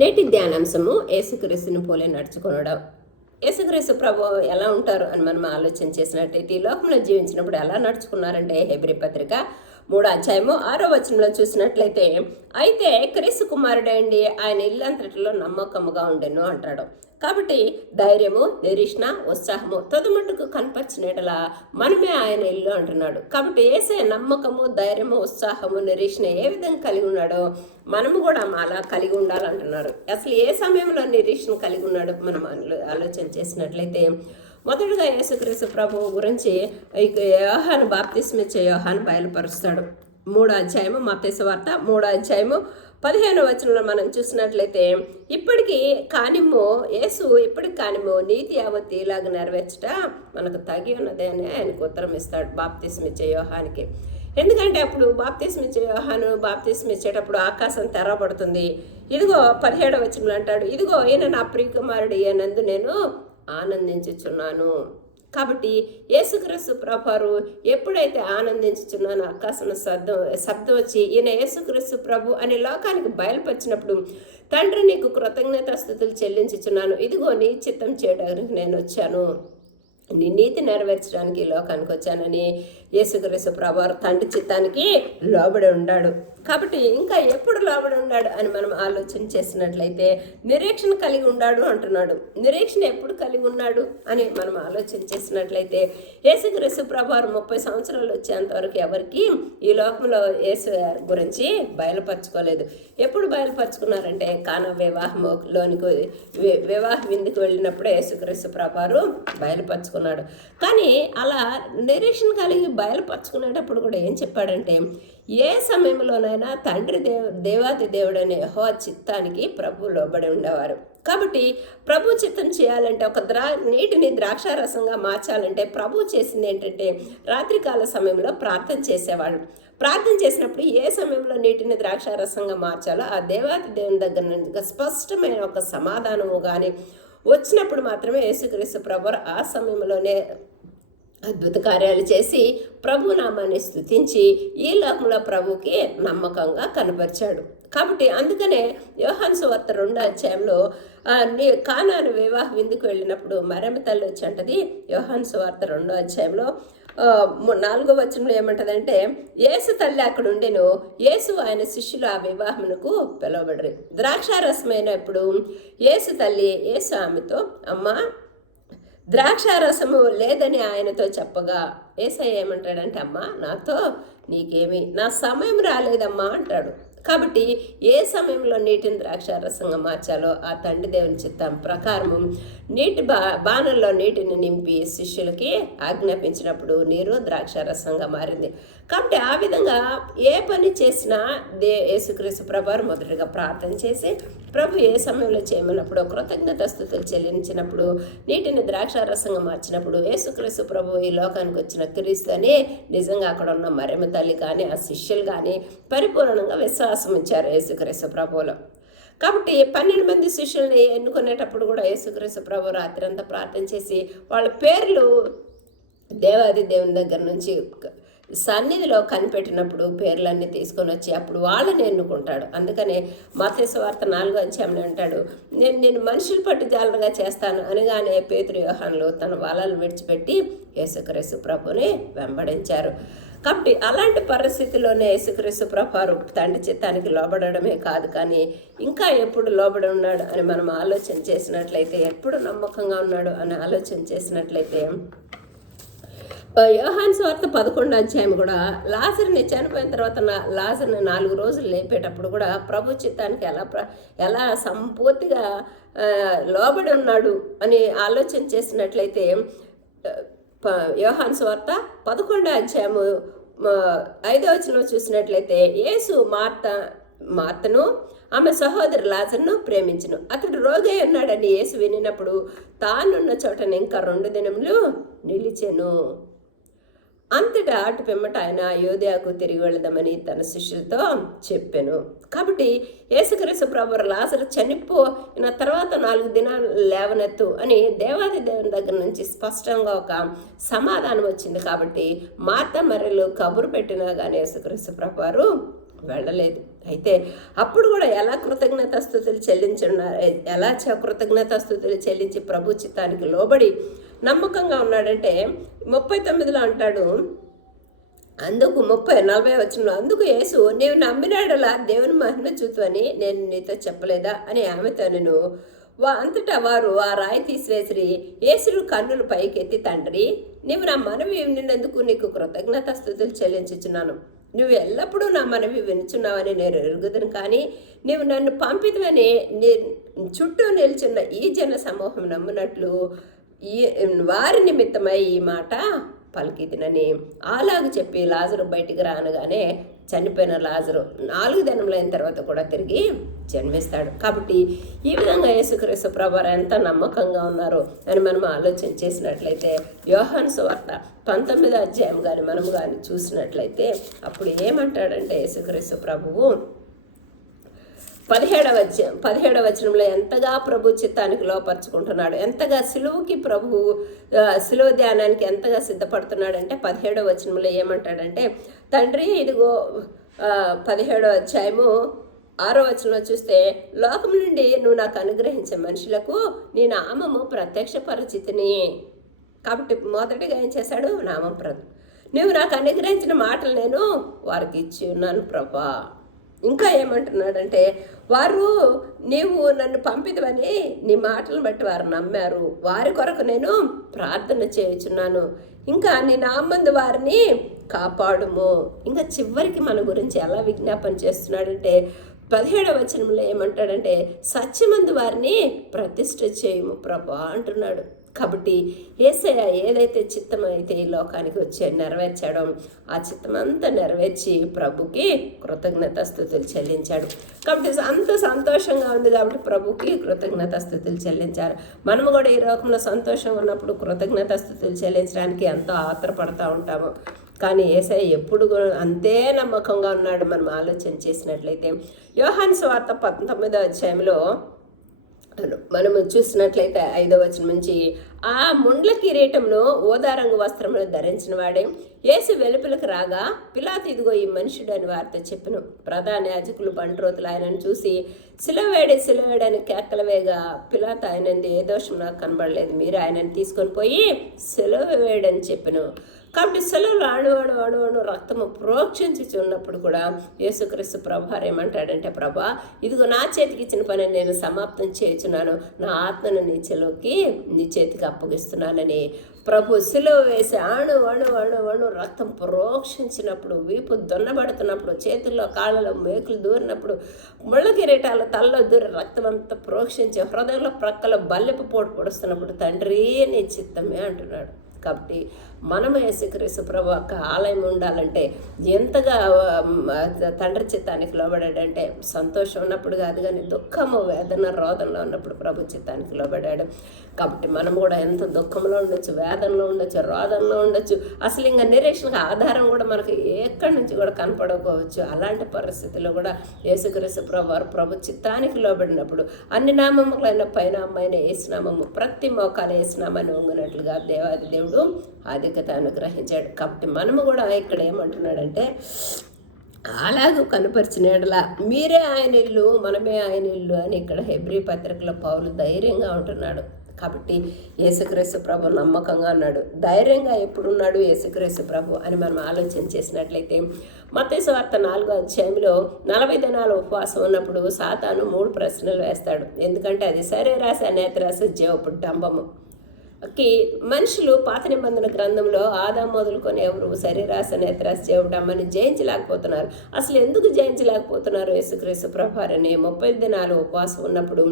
నేటి ధ్యానాంశము ఏసుక్రీస్తుని పోలే నడుచుకొనడం. యేసుక్రీస్తు ప్రభు ఎలా ఉంటారు అని మనం ఆలోచన చేసినట్టయితే ఈ లోకంలో జీవించినప్పుడు ఎలా నడుచుకున్నారంటే హెబ్రి పత్రిక మూడో అధ్యాయము ఆరో వచనంలో చూసినట్లయితే అయితే క్రీస్తు కుమారుడండి ఆయన ఇల్లంతటిలో నమ్మకముగా ఉండెను అంటాడు. కాబట్టి ధైర్యము నిరీక్షణ ఉత్సాహము తొదమట్టుకు కనపరిచినట్లా మనమే ఆయన ఇల్లు అంటున్నాడు. కాబట్టి ఏసే నమ్మకము ధైర్యము ఉత్సాహము నిరీక్షణ ఏ విధంగా కలిగి ఉన్నాడో మనము కూడా అలా కలిగి ఉండాలంటున్నారు అసలు ఏ సమయంలో నిరీక్షణ కలిగి ఉన్నాడు మనం ఆలోచన చేసినట్లయితే మొదటగా యేసుక్రీస్తు ప్రభువు గురించి ఇక యోహాను బాప్తిస్మిచ్చే యోహాను బయలుపరుస్తాడు. మూడో అధ్యాయము మత్తేసు వార్త మూడో అధ్యాయము పదిహేను వచనంలో మనం చూసినట్లయితే ఇప్పటికీ కానిమ్ము యేసు ఇప్పటికి కానిమ్ము నీతి యావత్ ఇలాగ నెరవేర్చట మనకు తగి ఉన్నదే అని ఆయనకు ఉత్తరం ఇస్తాడు బాప్తిస్మిచ్చే యోహానికి. ఎందుకంటే అప్పుడు బాప్తిస్మిచ్చే యోహాను బాప్తిస్మిచ్చేటప్పుడు ఆకాశం తెరవబడుతుంది. ఇదిగో పదిహేడవ వచనంలో అంటాడు ఇదిగో ఈయన నా ప్రియకుమారుడు ఈయనందు నేను ఆనందించుచున్నాను. కాబట్టి యేసుక్రీస్తు ప్రభారు ఎప్పుడైతే ఆనందించుచున్నానో ఆకాశం శబ్దం శబ్దం వచ్చి ఈయన యేసుక్రీస్తు ప్రభు అనే లోకానికి బయలుపరిచినప్పుడు తండ్రి నీకు కృతజ్ఞత స్థుతులు చెల్లించుచున్నాను. ఇదిగో నీ చిత్తం చేయడానికి నేను వచ్చాను. నీ నీతి నెరవేర్చడానికి లోకానికి వచ్చానని యేసుక్రీసు ప్రభు తండ్రి చిత్తానికి లోబడి ఉన్నాడు కాబట్టి ఇంకా ఎప్పుడు లోబడి ఉన్నాడు అని మనం ఆలోచన చేసినట్లయితే నిరీక్షణ కలిగి ఉన్నాడు అంటున్నాడు. నిరీక్షణ ఎప్పుడు కలిగి ఉన్నాడు అని మనం ఆలోచన చేసినట్లయితే యేసుక్రీస్తు ప్రభావం ముప్పై సంవత్సరాలు వచ్చేంత వరకు ఎవరికి ఈ లోకంలో యేసు గురించి బయలుపరచుకోలేదు. ఎప్పుడు బయలుపరచుకున్నారంటే కాన వివాహంలోనికి లోనికి వివాహ విందుకు వెళ్ళినప్పుడు యేసుక్రీస్తు ప్రభారు బయలుపరచుకున్నాడు. కానీ అలా నిరీక్షణ కలిగి బయలుపరుచుకునేటప్పుడు కూడా ఏం చెప్పాడంటే ఏ సమయంలోనైనా తండ్రి దేవ దేవాది దేవుడనే హో చిత్తానికి ప్రభు లోబడి ఉండేవారు. కాబట్టి ప్రభు చిత్తం చేయాలంటే ఒక ద్రా నీటిని ద్రాక్షారసంగా మార్చాలంటే ప్రభు చేసింది ఏంటంటే రాత్రికాల సమయంలో ప్రార్థన చేసేవాడు. ప్రార్థన చేసినప్పుడు ఏ సమయంలో నీటిని ద్రాక్షారసంగా మార్చాలో ఆ దేవాది దేవుని దగ్గర నుంచి స్పష్టమైన ఒక సమాధానము కానీ వచ్చినప్పుడు మాత్రమే యేసుక్రీస్తు ప్రభు ఆ సమయంలోనే అద్భుత కార్యాలు చేసి ప్రభు నామాన్ని స్థుతించి ఈ లోకంలో ప్రభుకి నమ్మకంగా కనపరిచాడు. కాబట్టి అందుకనే యోహాన్ సువార్త రెండో అధ్యాయంలో కానాను వివాహ విందుకు వెళ్ళినప్పుడు మరెమ్మ తల్లి వచ్చి అంటది? యోహాన్ సువార్త రెండో అధ్యాయంలో నాలుగో వచనంలో ఏమంటదంటే యేసు తల్లి అక్కడ ఉండెను యేసు ఆయన శిష్యులు ఆ వివాహమునకు పిలువబడరు. ద్రాక్షారసమైనప్పుడు యేసు తల్లి యేసు ఆమెతో అమ్మా ద్రాక్షారసము లేదని ఆయనతో చెప్పగా ఏసై ఏమంటాడంటే అమ్మా నాతో నీకేమి నా సమయం రాలేదమ్మా అంటాడు. కాబట్టి ఏ సమయంలో నీటిని ద్రాక్షారసంగా మార్చాలో ఆ తండ్రి దేవుని చిత్తం ప్రకారము నీటి బా బాణంలో నీటిని నింపి శిష్యులకి ఆజ్ఞాపించినప్పుడు నీరు ద్రాక్షారసంగా మారింది. కాబట్టి ఆ విధంగా ఏ పని చేసినా దే యేసుక్రీస్తు ప్రభారు మొదటగా ప్రార్థన చేసి ప్రభు ఏ సమయంలో చేయమన్నప్పుడు కృతజ్ఞత స్థుతులు చెల్లించినప్పుడు నీటిని ద్రాక్షారసంగా మార్చినప్పుడు యేసుక్రీస్తు ప్రభు ఈ లోకానికి వచ్చిన క్రీస్తునే నిజంగా అక్కడ ఉన్న మరెమ తల్లి కానీ ఆ శిష్యులు కానీ పరిపూర్ణంగా విశ్వాసం ఇచ్చారు యేసుక్రీస్తు ప్రభువులో. కాబట్టి పన్నెండు మంది శిష్యుల్ని ఎన్నుకునేటప్పుడు కూడా యేసుక్రీస్తు ప్రభు రాత్రి అంతా ప్రార్థన చేసి వాళ్ళ పేర్లు దేవాది దేవుని దగ్గర నుంచి సన్నిధిలో కనిపెట్టినప్పుడు పేర్లన్నీ తీసుకొని వచ్చి అప్పుడు వాళ్ళని ఎన్నుకుంటాడు. అందుకనే మత్స్య వార్త నాలుగో అధ్యాయంలో అంటాడు నేను నేను మనుషులు పట్టు చేస్తాను అనగానే పేతురు వ్యూహాన్లు తన వలలు విడిచిపెట్టి యేసుక్రీస్తు ప్రభుని వెంబడించారు. కాబట్టి అలాంటి పరిస్థితిలోనే యేసుక్రీస్తు ప్రభారు తండ్రి చిత్తానికి లోబడమే కాదు కానీ ఇంకా ఎప్పుడు లోబడి ఉన్నాడు అని మనం ఆలోచన చేసినట్లయితే ఎప్పుడు నమ్మకంగా ఉన్నాడు అని ఆలోచన చేసినట్లయితే యోహాన్ స్వార్థ పదకొండు అధ్యాయం కూడా లాజర్ని చనిపోయిన తర్వాత నా- లాజర్ని నాలుగు రోజులు లేపేటప్పుడు కూడా ప్రభు చిత్తానికి ఎలా ప్ర ఎలా సంపూర్తిగా లోబడి ఉన్నాడు అని ఆలోచన చేసినట్లయితే ప- యోహాన్ స్వార్థ పదకొండో అధ్యాయము ఐదో వచనం చూసినట్లయితే యేసు మార్త మార్తను ఆమె సహోదరు లాజర్ను ప్రేమించును. అతడు రోగి ఉన్నాడని యేసు వినినప్పుడు తానున్న చోటని ఇంకా రెండు దినములు నిలిచెను. అంతటా అటు పిమ్మట ఆయన అయోధ్యకు తిరిగి వెళదామని తన శిష్యులతో చెప్పాను. కాబట్టి యేసుక్రీస్తు ప్రభు లాజరు చనిపోయిన తర్వాత నాలుగు దినాలు లేవనెత్తు అని దేవాది దేవుని దగ్గర నుంచి స్పష్టంగా ఒక సమాధానం వచ్చింది. కాబట్టి మార్త మర్రెలు కబురు పెట్టినా కానీ యేసుక్రీస్తు ప్రభు వారు వెళ్ళలేదు. అయితే అప్పుడు కూడా ఎలా కృతజ్ఞతాస్థుతులు చెల్లించున్నారు ఎలా చ- కృతజ్ఞతాస్థుతులు చెల్లించి ప్రభు చిత్తానికి లోబడి నమ్మకంగా ఉన్నాడంటే ముప్పై తొమ్మిదిలో అంటాడు అందుకు ముప్పై నలభై వచ్చిన అందుకు యేసు నీవు నమ్మినాడలా దేవుని మహిమ చూతువని నేను నీతో చెప్పలేదా? అని ఆమెతో నేను వా అంతటా వారు ఆ రాయి తీసివేసిరి యేసుడు కన్నులు పైకెత్తి తండ్రి నీవు నా మనవి వినినందుకు నీకు కృతజ్ఞత స్థుతులు చెల్లించుచున్నాను. నువ్వు ఎల్లప్పుడూ నా మనవి వినుచున్నావని నేను ఎరుగుదును కానీ నీవు నన్ను పంపిదవని చుట్టూ నిల్చున్న ఈ జన సమూహం నమ్మునట్లు ఈ వారి నిమిత్తమై ఈ మాట పలికితినని. అలాగ చెప్పి లాజరు బయటికి రానగానే చనిపోయిన లాజరు నాలుగు దినములైన తర్వాత కూడా తిరిగి జన్మిస్తాడు. కాబట్టి ఈ విధంగా యేసుక్రీస్తు ప్రభారు ఎంత నమ్మకంగా ఉన్నారు అని మనం ఆలోచన చేసినట్లయితే యోహాను సువార్త పంతొమ్మిదో అధ్యాయం కానీ మనం కానీ చూసినట్లయితే అప్పుడు ఏమంటాడంటే యేసుక్రీస్తు ప్రభువు పదిహేడవ పదిహేడవ వచనంలో ఎంతగా ప్రభు చిత్తానికి లోపరుచుకుంటున్నాడు ఎంతగా సిలువుకి ప్రభు ఆ, సిలువ ధ్యానానికి ఎంతగా సిద్ధపడుతున్నాడు అంటే పదిహేడవ వచనంలో ఏమంటాడంటే తండ్రి ఇదిగో పదిహేడవ అధ్యాయము ఆరో వచనంలో చూస్తే లోకం నుండి నువ్వు నాకు అనుగ్రహించే మనుషులకు నీ నామము ప్రత్యక్ష పరిచితిని కాబట్టి మొదటిగా ఏం చేశాడు? నామం ప్ర నువ్వు నాకు అనుగ్రహించిన మాటలు నేను వారికి ఇచ్చి ఉన్నాను ప్రభా. ఇంకా ఏమంటున్నాడంటే వారు నీవు నన్ను పంపిదవని నీ మాటలను బట్టి వారు నమ్మారు. వారి కొరకు నేను ప్రార్థన చేయుచున్నాను. ఇంకా నీ నామందు వారిని కాపాడుము. ఇంకా చివరికి మన గురించి ఎలా విజ్ఞాపన చేస్తున్నాడంటే పదిహేడవ వచనంలో ఏమంటాడంటే సత్యమందు వారిని ప్రతిష్ఠ చేయము ప్రభా అంటున్నాడు. కాబట్టి ఏసయ్య ఏదైతే చిత్తం అయితే ఈ లోకానికి వచ్చి నెరవేర్చాడో ఆ చిత్తం అంతా నెరవేర్చి ప్రభుకి కృతజ్ఞత స్థుతులు చెల్లించాడు. కాబట్టి అంత సంతోషంగా ఉంది కాబట్టి ప్రభుకి కృతజ్ఞత స్థుతులు చెల్లించారు. మనము కూడా ఈ లోకంలో సంతోషం ఉన్నప్పుడు కృతజ్ఞత స్థుతులు చెల్లించడానికి ఎంతో ఆత్రపడతా ఉంటాము. కానీ ఏసఐ ఎప్పుడు కూడా అంతే నమ్మకంగా ఉన్నాడు. మనం ఆలోచన చేసినట్లయితే యోహాన్ స్వార్త పంతొమ్మిదో అధ్యాయంలో మనము చూసినట్లయితే ఐదో వచనం నుంచి ఆ ముండ్ల కిరీటంను ఓదారంగు వస్త్రమును ధరించిన వాడే. యేసు వెలుపలకు రాగా పిలాతు ఇదిగో ఈ మనుషుడు అని వారితో చెప్పిన. ప్రధాన యాజకులు బంట్రోతులు ఆయనను చూసి సిలవేడి సిలవేడని కేకలవేగా పిలాతు ఆయనంది ఏ దోషం నాకు కనబడలేదు. మీరు ఆయనను తీసుకొని పోయి సిలవ చెప్పను. కాబట్టి సెలవులు ఆడువాడు అణు రక్తము ప్రోక్షించి కూడా యేసుక్రీస్తు ప్రభారు ఏమంటాడంటే ప్రభా ఇదిగో నా చేతికి ఇచ్చిన పని నేను సమాప్తం చేయుచున్నాను. నా ఆత్మను నీ చెలోకి నీ చేతికి అప్పగిస్తున్నానని ప్రభు సిలువ వేసి అణు అణు అణు అణు రక్తం ప్రోక్షించినప్పుడు వీపు దొన్నబడుతున్నప్పుడు చేతుల్లో కాళ్ళలో మేకులు దూరినప్పుడు ముళ్ళ కిరీటాల తలలో దూరి రక్తం అంతా ప్రోక్షించి హృదయంలో ప్రక్కల బల్లెపు పోటు పొడుస్తున్నప్పుడు తండ్రి నీ చిత్తమే అంటున్నాడు. కాబట్టి మనము యేసుక్రీస్తు ప్రభు యొక్క ఆలయం ఉండాలంటే ఎంతగా తండ్రి చిత్తానికి లోబడాడంటే సంతోషం ఉన్నప్పుడు కాదు కానీ దుఃఖము వేదన రోదనలో ఉన్నప్పుడు ప్రభు చిత్తానికి లోబడాడు. కాబట్టి మనం కూడా ఎంత దుఃఖంలో ఉండొచ్చు వేదనలో ఉండొచ్చు రోదనలో ఉండొచ్చు అసలు ఇంకా నిరీక్షణకు ఆధారం కూడా మనకు ఎక్కడి నుంచి కూడా కనపడకపోవచ్చు. అలాంటి పరిస్థితుల్లో కూడా యేసుక్రీస్తు ప్రభు వారు ప్రభు చిత్తానికి లోబడినప్పుడు అన్ని నామములైన పైన అమ్మాయిన ఏసునామము ప్రతి మోకాలు ఏసునామని వంగినట్లుగా దేవాది దేవుడు ఆధిక్యత అనుగ్రహించాడు. కాబట్టి మనము కూడా ఇక్కడ ఏమంటున్నాడంటే అలాగూ కనపరిచిన మీరే ఆయన ఇల్లు మనమే ఆయన ఇల్లు అని ఇక్కడ హెబ్రి పత్రికలో పౌలు ధైర్యంగా ఉంటున్నాడు. కాబట్టి యేసుక్రీస్తు ప్రభు నమ్మకంగా ఉన్నాడు. ధైర్యంగా ఎప్పుడున్నాడు యేసుక్రీస్తు ప్రభు అని మనం ఆలోచన చేసినట్లయితే మత్తయి వార్త నాలుగో అధ్యాయంలో నలభై దినాలు ఉపవాసం ఉన్నప్పుడు సాతాను మూడు ప్రశ్నలు వేస్తాడు. ఎందుకంటే అది శరీరాశ నేత్రాశ జీవపు డంబము. కి మనుషులు పాత నిబంధన గ్రంథంలో ఆదా మొదలుకొని ఎవరు శరీరాశ నేత్రాశ చేయడమని జయించలేకపోతున్నారు. అసలు ఎందుకు జయించలేకపోతున్నారు యేసుక్రీస్తు ప్రభారని ముప్పై దినాలు ఉపవాసం ఉన్నప్పుడు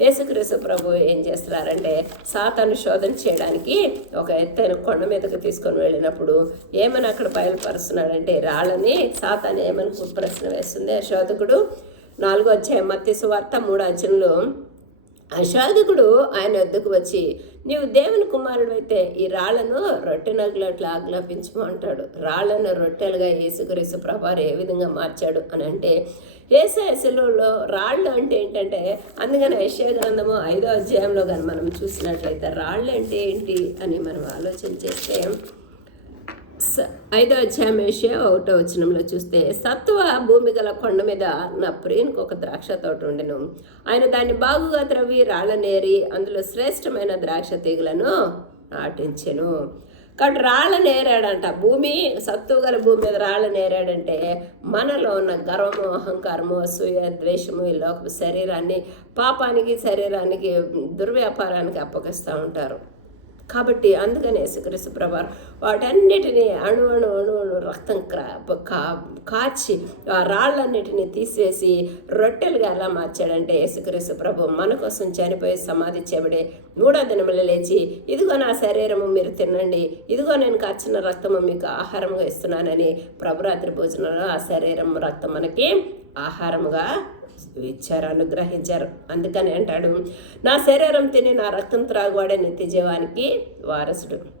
యేసుక్రీస్తు ప్రభు ఏం చేస్తున్నారంటే సాతాను శోధన చేయడానికి ఒక ఎత్తైన కొండ మీదకు తీసుకొని వెళ్ళినప్పుడు ఏమని అక్కడ బయలుపరుస్తున్నాడంటే రాళ్ళని సాతాను ఏమని ప్రశ్న వేస్తుంది? ఆ శోధకుడు నాలుగో అధ్యాయం మత్తి సువార్త మూడు అంచనలు ఆ శోధకుడు ఆయన వద్దకు వచ్చి నీవు దేవుని కుమారుడు అయితే ఈ రాళ్ళను రొట్టె నగులట్లు ఆజ్ఞాపించము అంటాడు రాళ్ళను రొట్టెలుగా యేసుక్రీస్తు ప్రభారు ఏ విధంగా మార్చాడు అని అంటే ఏసే రాళ్ళు అంటే ఏంటంటే అందుకని యశ్య గ్రంథము ఐదో అధ్యాయంలో కానీ మనం చూసినట్లయితే రాళ్ళు అంటే ఏంటి అని మనం ఆలోచన చేస్తే ఐదో అధ్యాయం విషయం ఒకటో వచనంలో చూస్తే సత్వ భూమి గల కొండ మీద నా ప్రియునికి ఒక ద్రాక్ష తోట ఉండెను. ఆయన దాన్ని బాగుగా త్రవ్వి రాళ్ళనేరి అందులో శ్రేష్టమైన ద్రాక్ష తీగలను నాటించెను. కాబట్టి రాళ్ళ నేరాడంట. భూమి సత్తువ గల భూమి మీద రాళ్ళ నేరాడంటే మనలో ఉన్న గర్వము అహంకారము అసూయ ద్వేషము ఈ లోక శరీరాన్ని పాపానికి శరీరానికి దుర్వ్యాపారానికి అప్పగిస్తూ ఉంటారు. కాబట్టి అందుకనే యేసుక్రీస్తు ప్రభు వాటన్నిటినీ అణు అణు అణు అణు రక్తం క్రా- కా కాచి ఆ రాళ్ళన్నిటినీ తీసేసి రొట్టెలుగా ఎలా మార్చాడంటే యేసుక్రీస్తు ప్రభు మన కోసం చనిపోయి సమాధి చేయబడే మూడో దినములు లేచి ఇదిగో నా శరీరము మీరు తినండి ఇదిగో నేను కార్చిన రక్తము మీకు ఆహారంగా ఇస్తున్నానని ప్రభురాత్రి భోజనంలో ఆ శరీరం రక్తం మనకి ఆహారముగా ఇచ్చారు అనుగ్రహించారు అందుకని అంటాడు నా శరీరం తిని నా రక్తం త్రాగువాడే నిత్యజీవానికి వారసుడు.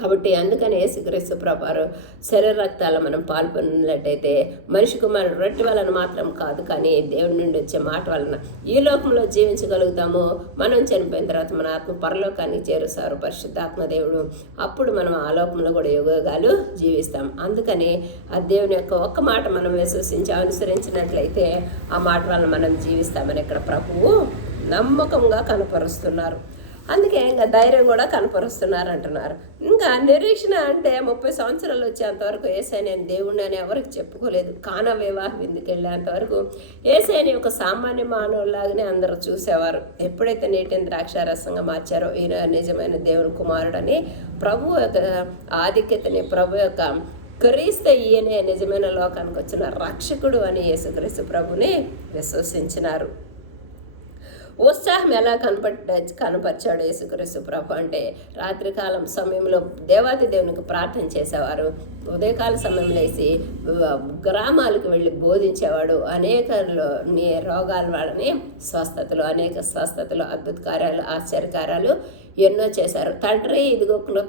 కాబట్టి అందుకనే యేసుక్రీస్తు ప్రభారు శరీర రక్తాల మనం పాల్పొందినట్లయితే మనిషి కుమారుడు రొట్టె వలన మాత్రం కాదు కానీ దేవుడి నుండి వచ్చే మాట వలన ఈ లోకంలో జీవించగలుగుతాము? మనం చనిపోయిన తర్వాత మన ఆత్మ పరలోకానికి చేరుస్తారు. పరిశుద్ధాత్మ దేవుడు. అప్పుడు మనం ఆ లోకంలో కూడా యోగాలు జీవిస్తాం. అందుకని ఆ దేవుని యొక్క ఒక్క మాట మనం విశ్వసించి అనుసరించినట్లయితే ఆ మాట వలన మనం జీవిస్తామని ఇక్కడ ప్రభువు నమ్మకంగా కనపరుస్తున్నారు. అందుకే ఇంకా ధైర్యం కూడా కనపరుస్తున్నారు అంటున్నారు ఇంకా నిరీక్షణ అంటే ముప్పై సంవత్సరాలు వచ్చేంతవరకు ఏసై నేను దేవుణ్ణి అని ఎవరికి చెప్పుకోలేదు. కాన వివాహం ఎందుకు వెళ్ళేంతవరకు ఏసైని ఒక సామాన్య మానవులాగానే అందరూ చూసేవారు. ఎప్పుడైతే నీటిని ద్రాక్షారసంగా మార్చారో ఈయన నిజమైన దేవుని కుమారుడని ప్రభు యొక్క ఆధిక్యతని ప్రభు యొక్క క్రీస్తు ఈయనే నిజమైన లోకానికి వచ్చిన రక్షకుడు అని యేసుక్రీస్తు ప్రభుని విశ్వసించినారు. ఉత్సాహం ఎలా కనపడ కనపరిచాడు యేసుక్రీస్తు ప్రభు? అంటే రాత్రికాలం సమయంలో దేవాతి దేవునికి ప్రార్థన చేసేవారు. ఉదయకాల సమయంలో వేసి గ్రామాలకు వెళ్ళి బోధించేవాడు. అనేక రోగాల వాళ్ళని స్వస్థతలు అనేక స్వస్థతలు అద్భుత కార్యాలు ఆశ్చర్యకార్యాలు ఎన్నో చేశారు. తండ్రి ఇదిగో